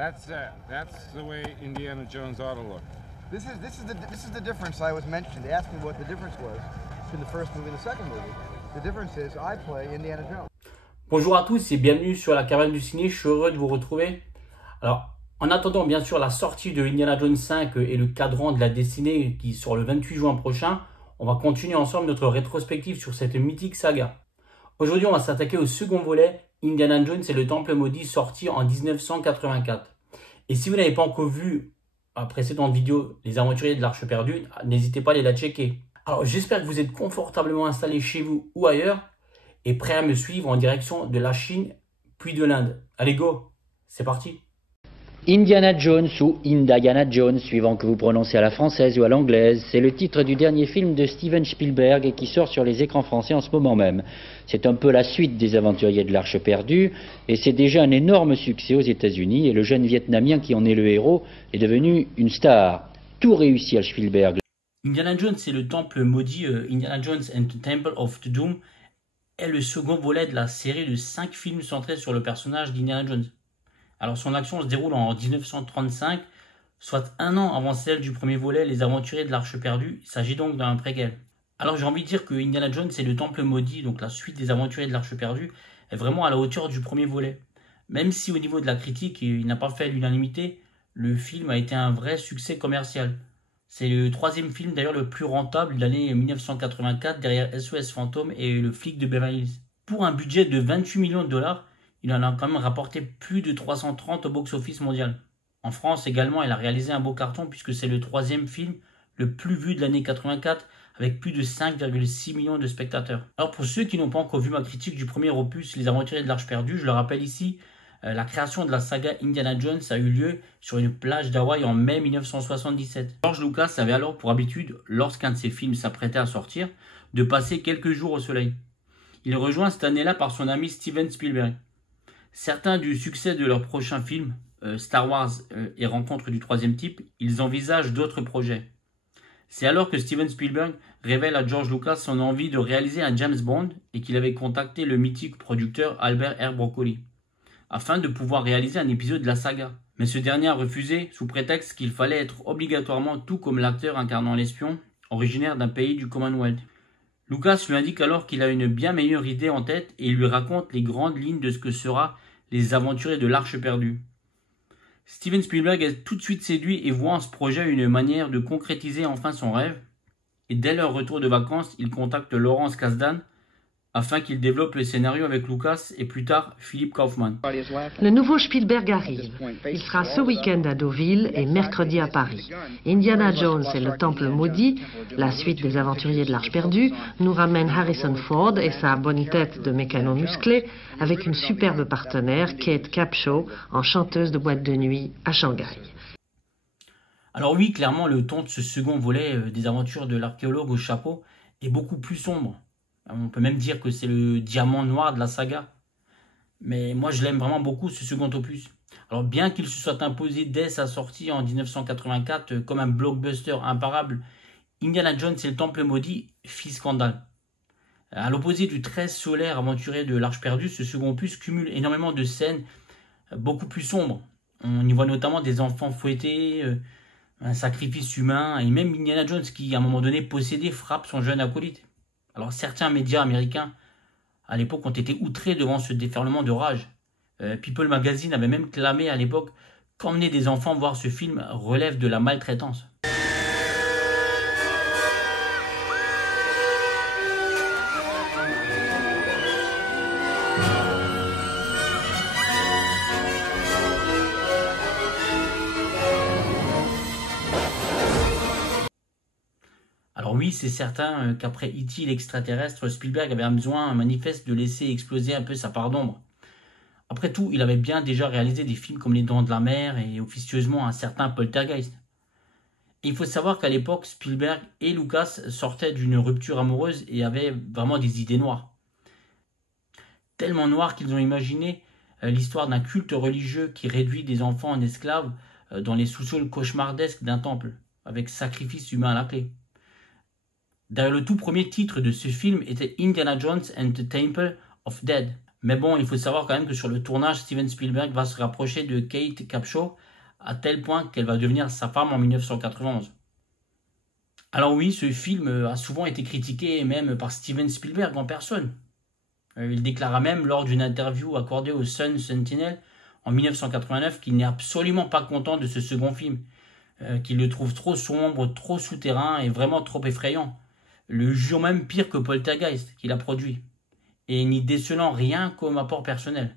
That's it. That's the way Indiana Jones ought to look. This is the difference I was mentioning. They asked me what the difference was between the first movie and the second movie. The difference is I play Indiana Jones. Bonjour à tous et bienvenue sur la Caravane du Ciné. Je suis heureux de vous retrouver. Alors, en attendant bien sûr la sortie de Indiana Jones 5 et le cadran de la destinée qui sort le 28 juin prochain, on va continuer ensemble notre rétrospective sur cette mythique saga. Aujourd'hui, on va s'attaquer au second volet, Indiana Jones et le Temple Maudit, sorti en 1984. Et si vous n'avez pas encore vu la précédente vidéo, Les Aventuriers de l'Arche Perdue, n'hésitez pas à aller la checker. Alors, j'espère que vous êtes confortablement installés chez vous ou ailleurs et prêts à me suivre en direction de la Chine puis de l'Inde. Allez, go, c'est parti. Indiana Jones ou Indiana Jones, suivant que vous prononcez à la française ou à l'anglaise, c'est le titre du dernier film de Steven Spielberg qui sort sur les écrans français en ce moment même. C'est un peu la suite des Aventuriers de l'Arche Perdue et c'est déjà un énorme succès aux États-Unis et le jeune Vietnamien qui en est le héros est devenu une star. Tout réussi à Spielberg. Indiana Jones et le Temple Maudit, Indiana Jones and the Temple of Doom, est le second volet de la série de 5 films centrés sur le personnage d'Indiana Jones. Alors son action se déroule en 1935, soit un an avant celle du premier volet, Les Aventuriers de l'Arche Perdue. Il s'agit donc d'un préquel. Alors j'ai envie de dire que Indiana Jones et le Temple Maudit, donc la suite des Aventuriers de l'Arche Perdue, est vraiment à la hauteur du premier volet. Même si au niveau de la critique, il n'a pas fait l'unanimité, le film a été un vrai succès commercial. C'est le troisième film d'ailleurs le plus rentable de l'année 1984 derrière SOS Fantôme et Le Flic de Beverly Hills. Pour un budget de 28 millions de dollars, il en a quand même rapporté plus de 330 au box-office mondial. En France également, il a réalisé un beau carton puisque c'est le troisième film le plus vu de l'année 84 avec plus de 5,6 millions de spectateurs. Alors pour ceux qui n'ont pas encore vu ma critique du premier opus, Les Aventuriers de l'Arche Perdue, je le rappelle ici, la création de la saga Indiana Jones a eu lieu sur une plage d'Hawaï en mai 1977. George Lucas avait alors pour habitude, lorsqu'un de ses films s'apprêtait à sortir, de passer quelques jours au soleil. Il est rejoint cette année-là par son ami Steven Spielberg. Certains du succès de leur prochain film, Star Wars et Rencontre du troisième type, ils envisagent d'autres projets. C'est alors que Steven Spielberg révèle à George Lucas son envie de réaliser un James Bond et qu'il avait contacté le mythique producteur Albert R. Broccoli, afin de pouvoir réaliser un épisode de la saga. Mais ce dernier a refusé sous prétexte qu'il fallait être obligatoirement tout comme l'acteur incarnant l'espion, originaire d'un pays du Commonwealth. Lucas lui indique alors qu'il a une bien meilleure idée en tête et il lui raconte les grandes lignes de ce que sera Les Aventuriers de l'Arche Perdue. Steven Spielberg est tout de suite séduit et voit en ce projet une manière de concrétiser enfin son rêve. Et dès leur retour de vacances, il contacte Lawrence Kasdan afin qu'il développe le scénario avec Lucas et plus tard Philip Kaufman. Le nouveau Spielberg arrive. Il sera ce week-end à Deauville et mercredi à Paris. Indiana Jones et le Temple Maudit, la suite des Aventuriers de l'Arche Perdue, nous ramène Harrison Ford et sa bonne tête de mécano musclé avec une superbe partenaire, Kate Capshaw, en chanteuse de boîte de nuit à Shanghai. Alors oui, clairement, le ton de ce second volet des aventures de l'archéologue au chapeau est beaucoup plus sombre. On peut même dire que c'est le diamant noir de la saga. Mais moi, je l'aime vraiment beaucoup, ce second opus. Alors, bien qu'il se soit imposé dès sa sortie en 1984 comme un blockbuster imparable, Indiana Jones et le Temple Maudit fit scandale. À l'opposé du très solaire aventurier de l'Arche Perdue, ce second opus cumule énormément de scènes beaucoup plus sombres. On y voit notamment des enfants fouettés, un sacrifice humain, et même Indiana Jones qui, à un moment donné, possédé, frappe son jeune acolyte. Alors certains médias américains à l'époque ont été outrés devant ce déferlement de rage. People Magazine avait même clamé à l'époque qu'emmener des enfants voir ce film relève de la maltraitance. Alors oui, c'est certain qu'après E.T. l'extraterrestre, Spielberg avait besoin un manifeste de laisser exploser un peu sa part d'ombre. Après tout, il avait bien déjà réalisé des films comme Les Dents de la Mer et officieusement un certain Poltergeist. Et il faut savoir qu'à l'époque, Spielberg et Lucas sortaient d'une rupture amoureuse et avaient vraiment des idées noires. Tellement noires qu'ils ont imaginé l'histoire d'un culte religieux qui réduit des enfants en esclaves dans les sous-sols cauchemardesques d'un temple, avec sacrifice humain à la clé. D'ailleurs, le tout premier titre de ce film était Indiana Jones and the Temple of Dead, Mais bon, il faut savoir quand même que sur le tournage, Steven Spielberg va se rapprocher de Kate Capshaw à tel point qu'elle va devenir sa femme en 1991. Alors oui, ce film a souvent été critiqué même par Steven Spielberg en personne. Il déclara même lors d'une interview accordée au Sun Sentinel en 1989 qu'il n'est absolument pas content de ce second film, qu'il le trouve trop sombre, trop souterrain et vraiment trop effrayant. Le jure même pire que Poltergeist qu'il a produit, et n'y décelant rien comme apport personnel.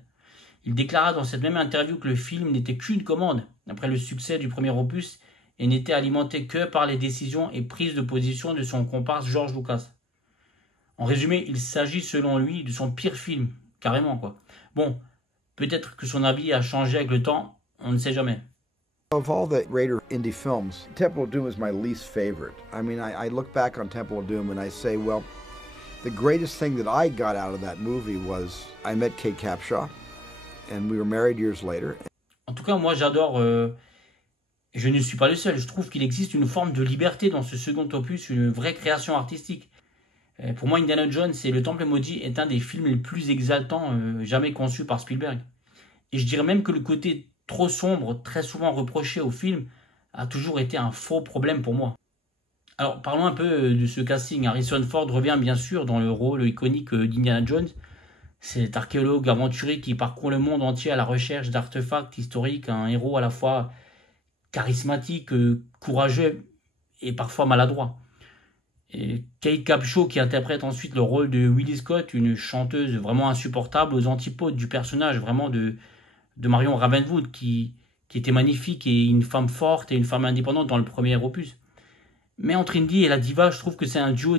Il déclara dans cette même interview que le film n'était qu'une commande après le succès du premier opus et n'était alimenté que par les décisions et prises de position de son comparse George Lucas. En résumé, il s'agit selon lui de son pire film, carrément quoi. Bon, peut-être que son avis a changé avec le temps, on ne sait jamais. Of all the greater indie films, Temple of Doom is my least favorite. I mean, I look back on Temple of Doom and I say, well, the greatest thing that I got out of that movie was I met Kate Capshaw and we were married years later. En tout cas, moi j'adore, je ne suis pas le seul, je trouve qu'il existe une forme de liberté dans ce second opus, une vraie création artistique. Pour moi, Indiana Jones et le Temple maudit est un des films les plus exaltants jamais conçus par Spielberg. Et je dirais même que le côté trop sombre, très souvent reproché au film, a toujours été un faux problème pour moi. Alors parlons un peu de ce casting. Harrison Ford revient bien sûr dans le rôle iconique d'Indiana Jones, cet archéologue aventurier qui parcourt le monde entier à la recherche d'artefacts historiques, un héros à la fois charismatique, courageux et parfois maladroit. Et Kate Capshaw qui interprète ensuite le rôle de Willie Scott, une chanteuse vraiment insupportable aux antipodes du personnage vraiment de Marion Ravenwood qui était magnifique et une femme forte et une femme indépendante dans le premier opus. Mais entre Indy et la diva, je trouve que c'est un duo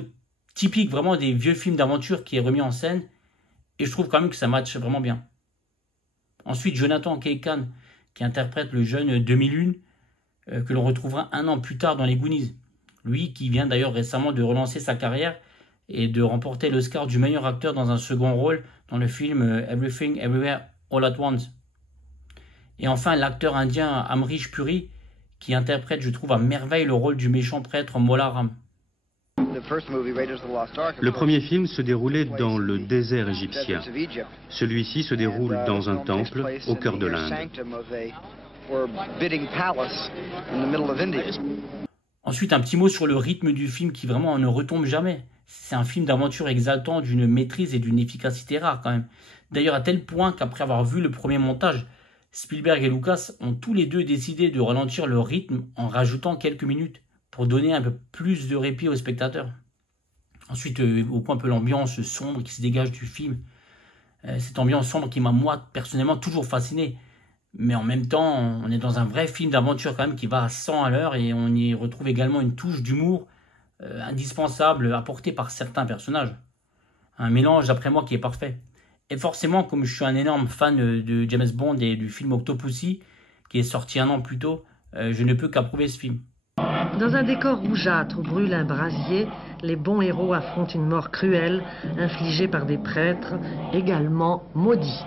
typique vraiment des vieux films d'aventure qui est remis en scène et je trouve quand même que ça matche vraiment bien. Ensuite, Jonathan Kaykan qui interprète le jeune 2001 que l'on retrouvera un an plus tard dans les Goonies. Lui qui vient d'ailleurs récemment de relancer sa carrière et de remporter l'Oscar du meilleur acteur dans un second rôle dans le film Everything Everywhere All at Once. Et enfin l'acteur indien Amrish Puri qui interprète, je trouve, à merveille le rôle du méchant prêtre Mola Ram. Le premier film se déroulait dans le désert égyptien. Celui-ci se déroule dans un temple au cœur de l'Inde. Ensuite, un petit mot sur le rythme du film qui vraiment ne retombe jamais. C'est un film d'aventure exaltant d'une maîtrise et d'une efficacité rare quand même. D'ailleurs à tel point qu'après avoir vu le premier montage, Spielberg et Lucas ont tous les deux décidé de ralentir le rythme en rajoutant quelques minutes pour donner un peu plus de répit aux spectateurs. Ensuite, au point un peu l'ambiance sombre qui se dégage du film. Cette ambiance sombre qui m'a moi personnellement toujours fasciné. Mais en même temps, on est dans un vrai film d'aventure quand même qui va à 100 à l'heure et on y retrouve également une touche d'humour indispensable apportée par certains personnages. Un mélange d'après moi qui est parfait. Et forcément, comme je suis un énorme fan de James Bond et du film Octopussy, qui est sorti un an plus tôt, je ne peux qu'approuver ce film. Dans un décor rougeâtre où brûle un brasier, les bons héros affrontent une mort cruelle, infligée par des prêtres, également maudits.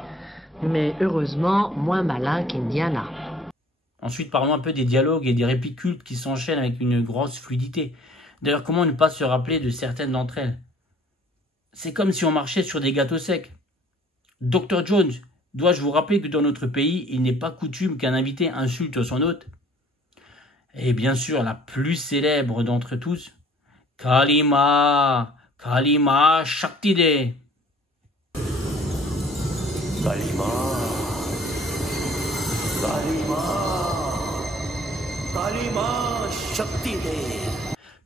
Mais heureusement, moins malins qu'Indiana. Ensuite, parlons un peu des dialogues et des répliques cultes qui s'enchaînent avec une grosse fluidité. D'ailleurs, comment ne pas se rappeler de certaines d'entre elles? C'est comme si on marchait sur des gâteaux secs. Dr Jones, dois-je vous rappeler que dans notre pays, il n'est pas coutume qu'un invité insulte son hôte? Et bien sûr, la plus célèbre d'entre tous, Kalima, Kalima Shaktide. Kalima, Kalima, Kalima Shaktide.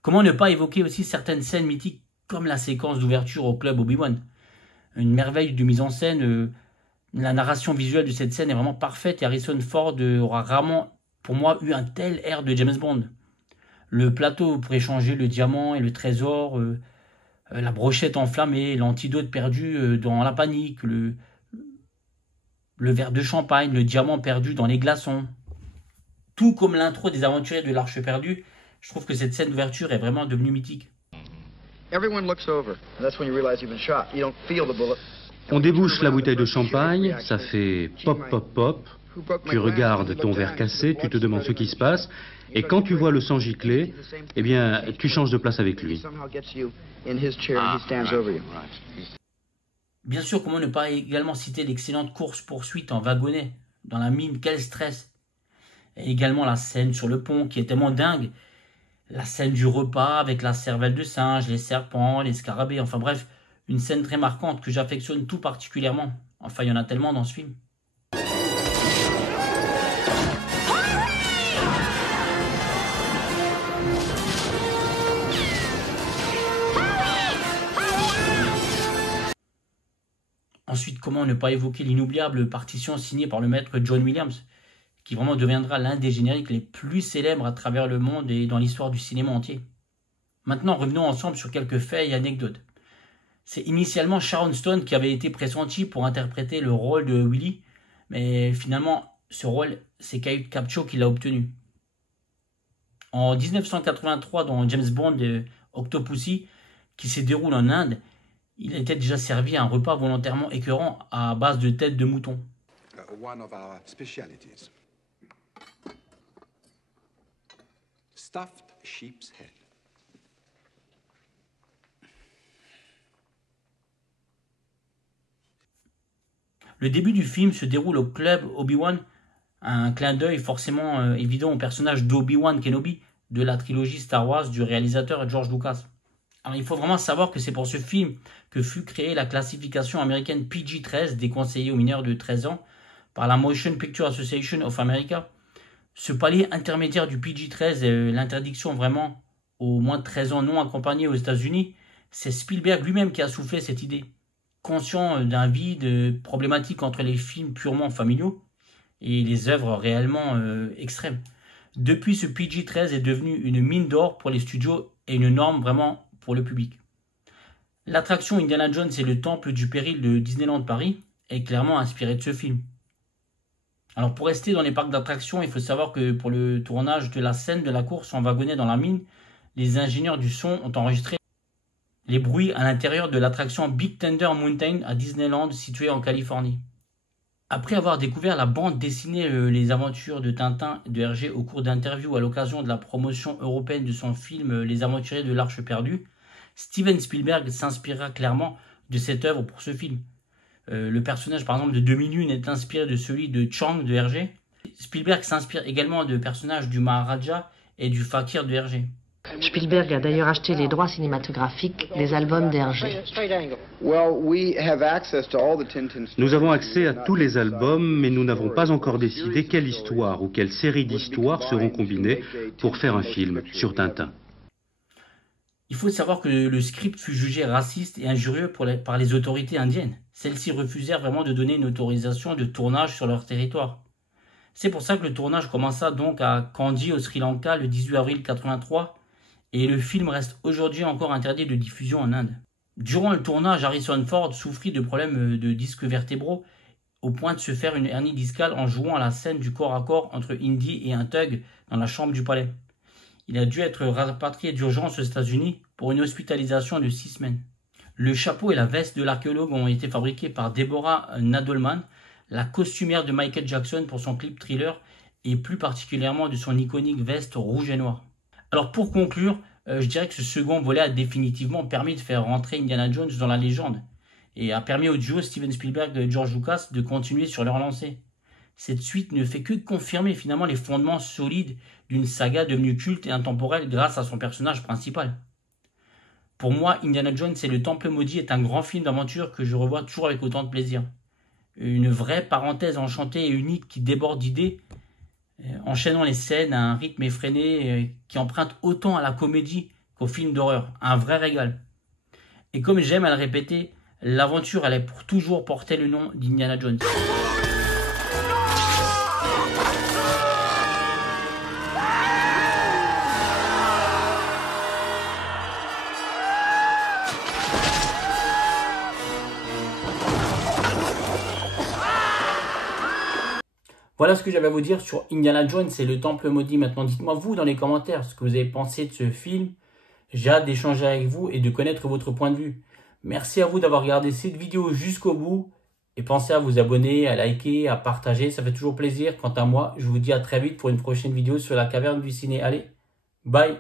Comment ne pas évoquer aussi certaines scènes mythiques comme la séquence d'ouverture au club Obi-Wan? Une merveille de mise en scène, la narration visuelle de cette scène est vraiment parfaite et Harrison Ford aura rarement, pour moi, eu un tel air de James Bond. Le plateau pour échanger le diamant et le trésor, la brochette enflammée, l'antidote perdu dans la panique, le verre de champagne, le diamant perdu dans les glaçons. Tout comme l'intro des aventuriers de l'Arche perdue, je trouve que cette scène d'ouverture est vraiment devenue mythique. On débouche la bouteille de champagne, ça fait pop, pop, pop. Tu regardes ton verre cassé, tu te demandes ce qui se passe, et quand tu vois le sang gicler, eh bien, tu changes de place avec lui. Bien sûr, comment ne pas également citer l'excellente course-poursuite en wagonnet dans la mine, quel stress. Et également la scène sur le pont qui est tellement dingue. La scène du repas avec la cervelle de singe, les serpents, les scarabées, enfin bref, une scène très marquante que j'affectionne tout particulièrement. Enfin, il y en a tellement dans ce film. Ensuite, comment ne pas évoquer l'inoubliable partition signée par le maître John Williams, qui vraiment deviendra l'un des génériques les plus célèbres à travers le monde et dans l'histoire du cinéma entier. Maintenant, revenons ensemble sur quelques faits et anecdotes. C'est initialement Sharon Stone qui avait été pressentie pour interpréter le rôle de Willy, mais finalement, ce rôle, c'est Kate Capshaw qui l'a obtenu. En 1983, dans James Bond Octopussy, qui se déroule en Inde, il était déjà servi un repas volontairement écœurant à base de tête de mouton. One of our specialities. Stuffed sheep's head. Le début du film se déroule au club Obi-Wan, un clin d'œil forcément évident au personnage d'Obi-Wan Kenobi de la trilogie Star Wars du réalisateur George Lucas. Alors il faut vraiment savoir que c'est pour ce film que fut créée la classification américaine PG-13 déconseillée aux mineurs de 13 ans par la Motion Picture Association of America. Ce palier intermédiaire du PG-13 et l'interdiction vraiment aux moins de 13 ans non accompagnés aux États-Unis, c'est Spielberg lui-même qui a soufflé cette idée. Conscient d'un vide problématique entre les films purement familiaux et les œuvres réellement extrêmes. Depuis, ce PG-13 est devenu une mine d'or pour les studios et une norme vraiment pour le public. L'attraction Indiana Jones et le Temple du Péril de Disneyland Paris est clairement inspirée de ce film. Alors pour rester dans les parcs d'attractions, il faut savoir que pour le tournage de la scène de la course en wagonnet dans la mine, les ingénieurs du son ont enregistré les bruits à l'intérieur de l'attraction Big Thunder Mountain à Disneyland située en Californie. Après avoir découvert la bande dessinée Les Aventures de Tintin et de Hergé au cours d'interviews à l'occasion de la promotion européenne de son film Les Aventuriers de l'Arche perdue, Steven Spielberg s'inspirera clairement de cette œuvre pour ce film. Le personnage par exemple de Demi-Lune est inspiré de celui de Chang de Hergé. Spielberg s'inspire également de personnages du Maharaja et du Fakir de Hergé. Spielberg a d'ailleurs acheté les droits cinématographiques des albums d'Hergé. Nous avons accès à tous les albums, mais nous n'avons pas encore décidé quelle histoire ou quelle série d'histoires seront combinées pour faire un film sur Tintin. Il faut savoir que le script fut jugé raciste et injurieux par les autorités indiennes. Celles-ci refusèrent vraiment de donner une autorisation de tournage sur leur territoire. C'est pour ça que le tournage commença donc à Kandy au Sri Lanka le 18 avril 1983 et le film reste aujourd'hui encore interdit de diffusion en Inde. Durant le tournage, Harrison Ford souffrit de problèmes de disques vertébraux au point de se faire une hernie discale en jouant à la scène du corps à corps entre Indy et un thug dans la chambre du palais. Il a dû être rapatrié d'urgence aux États-Unis pour une hospitalisation de 6 semaines. Le chapeau et la veste de l'archéologue ont été fabriqués par Deborah Nadelman, la costumière de Michael Jackson pour son clip Thriller et plus particulièrement de son iconique veste rouge et noire. Alors pour conclure, je dirais que ce second volet a définitivement permis de faire rentrer Indiana Jones dans la légende et a permis au duo Steven Spielberg et George Lucas de continuer sur leur lancée. Cette suite ne fait que confirmer finalement les fondements solides d'une saga devenue culte et intemporelle grâce à son personnage principal. Pour moi, Indiana Jones et le Temple maudit est un grand film d'aventure que je revois toujours avec autant de plaisir. Une vraie parenthèse enchantée et unique qui déborde d'idées, enchaînant les scènes à un rythme effréné qui emprunte autant à la comédie qu'au film d'horreur. Un vrai régal. Et comme j'aime à le répéter, l'aventure allait pour toujours porter le nom d'Indiana Jones. Voilà ce que j'avais à vous dire sur Indiana Jones et le Temple maudit. Maintenant, dites-moi vous dans les commentaires ce que vous avez pensé de ce film. J'ai hâte d'échanger avec vous et de connaître votre point de vue. Merci à vous d'avoir regardé cette vidéo jusqu'au bout. Et pensez à vous abonner, à liker, à partager. Ça fait toujours plaisir. Quant à moi, je vous dis à très vite pour une prochaine vidéo sur la caverne du ciné. Allez, bye!